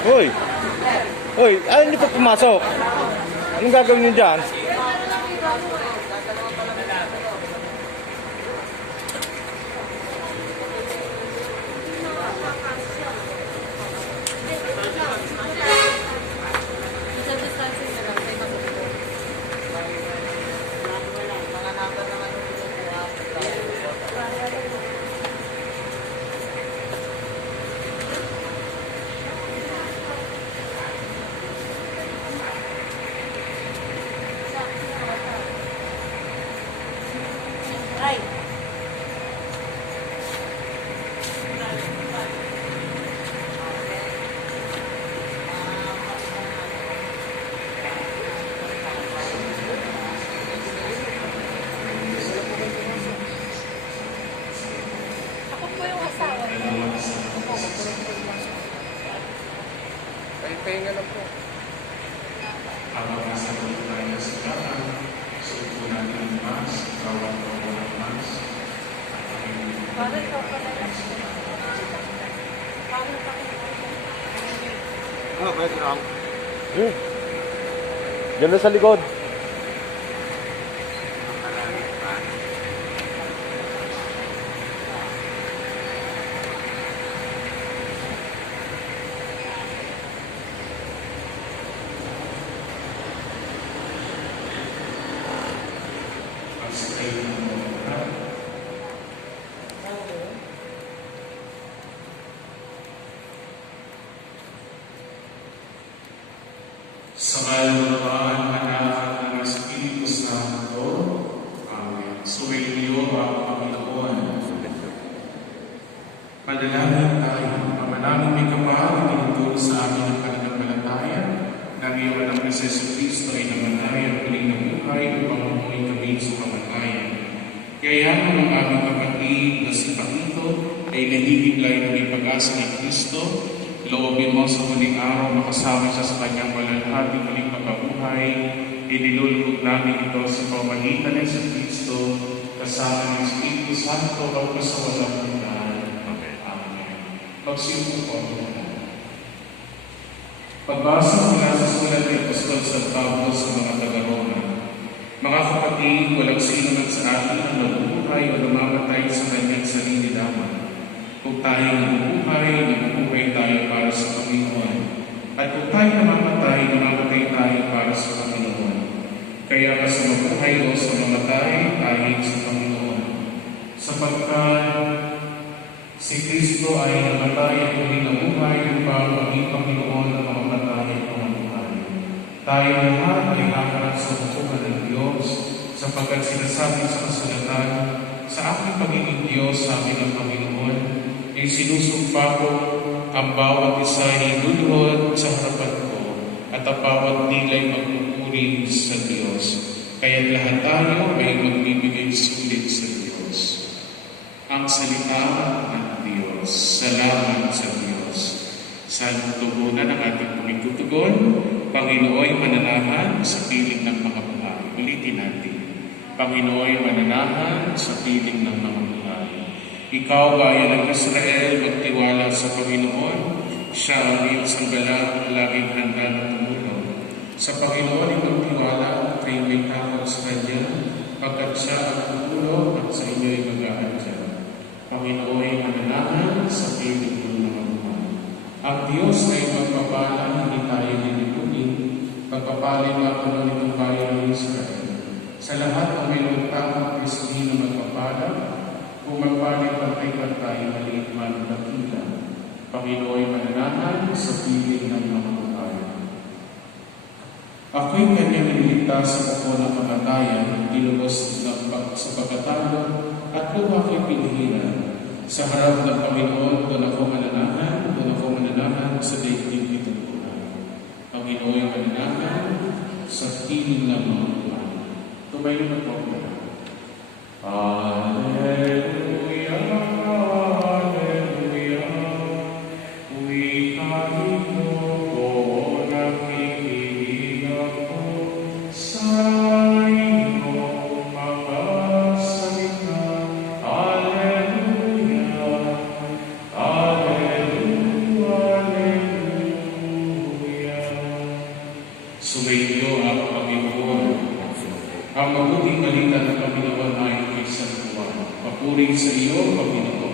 Hoy! Hoy! Ayaw niyo pa pumasok. Anong gagawin niyo dyan? Pahinga na po. Habang nasa ulit tayo sa daan, suot po natin ang mask, bawat po ng mask. Bakit ka pala lang? Pwede lang. Diyan na sa likod. Sa ngalan ng Ama, Anak, at ng Espiritu Santo. Amen. Sumainyo ang Panginoon. Manalangin tayo. Pamanangin may kapal, tinuturo sa amin ang pananampalataya ng iyong anak na Jesu Cristo ay namatay at muling nabuhay upang mamuhay kami sa kamatayan. Kaya ang aming kapatid na si Pakito ay nahihiglay na may pag-asa ni Kristo. Loobin mo sa huling araw makasama siya sa kanyang malalhating muling pagkabuhay. Inilulugod namin ito sa pamamagitan ng Jesu Kristo kasama ng Espiritu Santo at sa walang hanggan. Amen. Magsiupo po. Pagbasa mula sa sulat ni Apostol San Pablo sa mga taga-Roma. Mga kapatid, walang sino man sa atin ang nabubuhay o namamatay sa kanyang sarili lamang. Kung tayo nabubuhay tayo para sa Panginoon. At kung tayo namamatay tayo para sa Panginoon. Kaya sa mabuhay o sa mamatay, tayo sa Panginoon. Sapagkat si Kristo ay namatay at muling nabuhay upang maging Panginoon ng mamamatay at mamamatay. Tayo lahat ay haharap sa hukuman ng Diyos sapagkat sinasabi sa kasulatan, sa aking pagiging Diyos, sabi ng Panginoon, ay sinusumpa ko ang bawat isa ay luluhod sa harapan ko at ang bawat nila'y magpupuri sa Diyos. Kaya lahat tayo ay magbibigay sulit sa Diyos. Ang salita ng Diyos. Salamat sa Diyos. Sa tugunan ng ating pagtutugon, Panginooy mananahan sa piling ng mga buhay. Ulitin natin. Panginooy mananahan sa piling ng mga buhay. Ikaw, bayan ng Israel, magtiwala sa Panginoon. Siya ang iyong sanggala, laging handa na tumulong. Sa Panginoon, magtiwala, kayo may takot sa Kanya, pagkat siya ang tumulong at sa inyo ay mag-aadya. Panginoon, mananahan sa piling ng mga buhay. Ang Diyos ay magpapala, hindi tayo nilipunin, pagpapalin ako ng itong bayan ng Israel. Sa lahat ng may lungtang, Kristohin na magpapala, kung magpapalipantay-pantay, maliit man dakila. Panginoon, mananahan sa piling ng mga buhay. Ako'y kanyang niligtas sa puko ng kamatayan, dinubos sa pagkatalo, at kung ako'y pinihiran. Sa harap ng Panginoon, doon ako mananahan sa daigdig nitong buhay. Panginoon, mananahan sa piling ng mga buhay. Tumayo na po ako. Alleluia, Alleluia, wikahin mo ko, nakikinig ako sa iyong mga salita. Alleluia, Alleluia, Alleluia. gawin ito.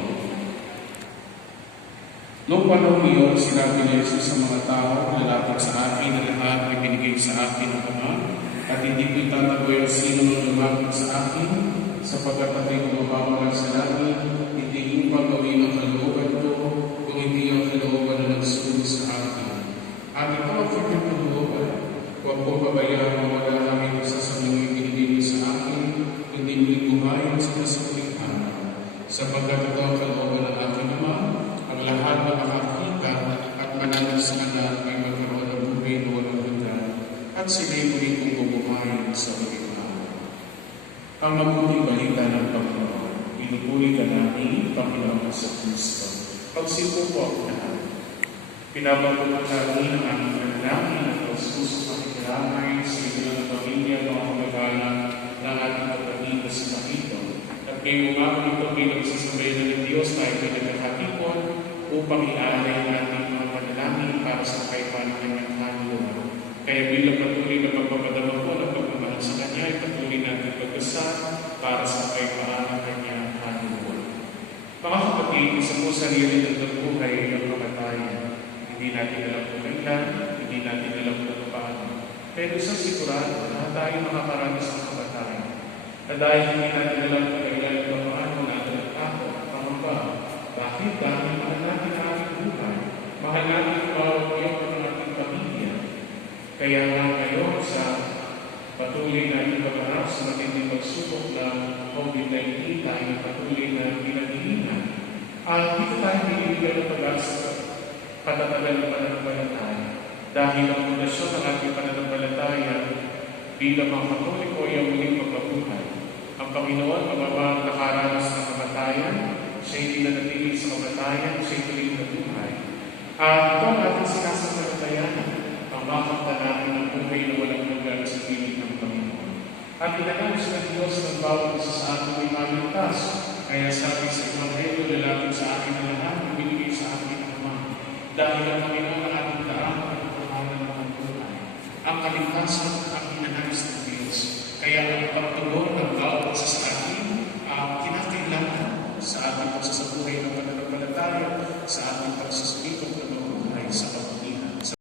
Noong panahon iyon, sinabi ni Jesus sa mga tao, lalapit sa akin na lahat ay binigay sa akin ng Ama, at hindi ko itataboy ang sino ng lumapit sa akin, sapagkat ako'y bumabawal sa langit, hindi ko gawin ang kalooban ko, kung hindi ang kalooban na nagsugo sa akin. At ito ang aking kalooban, huwag ko pabayaan na wala namin isa sa mga ibinibigay sa akin, hindi mo'y buhayin sa kasuling araw. Sapagkat ito ang kalooban ng aking Ama, ang lahat na makakita at mananalig sa anak ay magkaroon ng buhay na walang hanggan, at sila'y muli kong bubuhayin sa ulit araw. Ang mabuting balita ng Panginoon, pinupuri ka namin, Panginoon sa Kristo. Pagsipo po ako lahat. Pinabagutan namin ang aming panalangin at pagsuso pakikiramay sa inyo ng pamilya, mga kamag-anak ng ating kapatid na si Makito. At ngayong umaga ito pinagsasabay na ng Diyos tayo pinagkakatipon upang iaray ang ating mga panalangin para sa kaipan ng kanyang hanluan. Kaya bilang patuloy na pagpapadama po ng pagmamahal sa Kanya, ay patuloy natin pagkasal para sa kaipaan ng kanyang hanluan. Mga kapatid, isa po sarili ng buhay ng kamatayan. Hindi natin alam kung kailan, hindi natin alam kung paano. Pero isang sigurado na tayo makakaranas ng kamatayan. Na dahil hindi natin alam kung kailan kung paano natin ang takot, pangamba. Bakit? Dahil mahal natin ang ating buhay. Mahal natin ang bawat iyong ng ating pamilya. Kaya nga ngayon sa patuloy na ipagharap sa matinding pagsubok ng COVID-19 tayo patuloy na pinaghihingan. Dito tayo binibigyan ng pag-asa patatagal ng pananampalataya. Dahil ang pundasyon ng ating pananampalataya bilang mga Katoliko ay ang muling pagkabuhay. Ang Panginoon, mababang nakaranas ng kamatayan, siya hindi nanatili sa kamatayan, siya tuloy na buhay. Ito ang ating sinasampalatayan, ang makakta namin ng buhay na walang hanggan sa piling ng Panginoon. At inanong sa Diyos ng bawat isa sa ating ay maligtas. Kaya sabi sa Evangelyo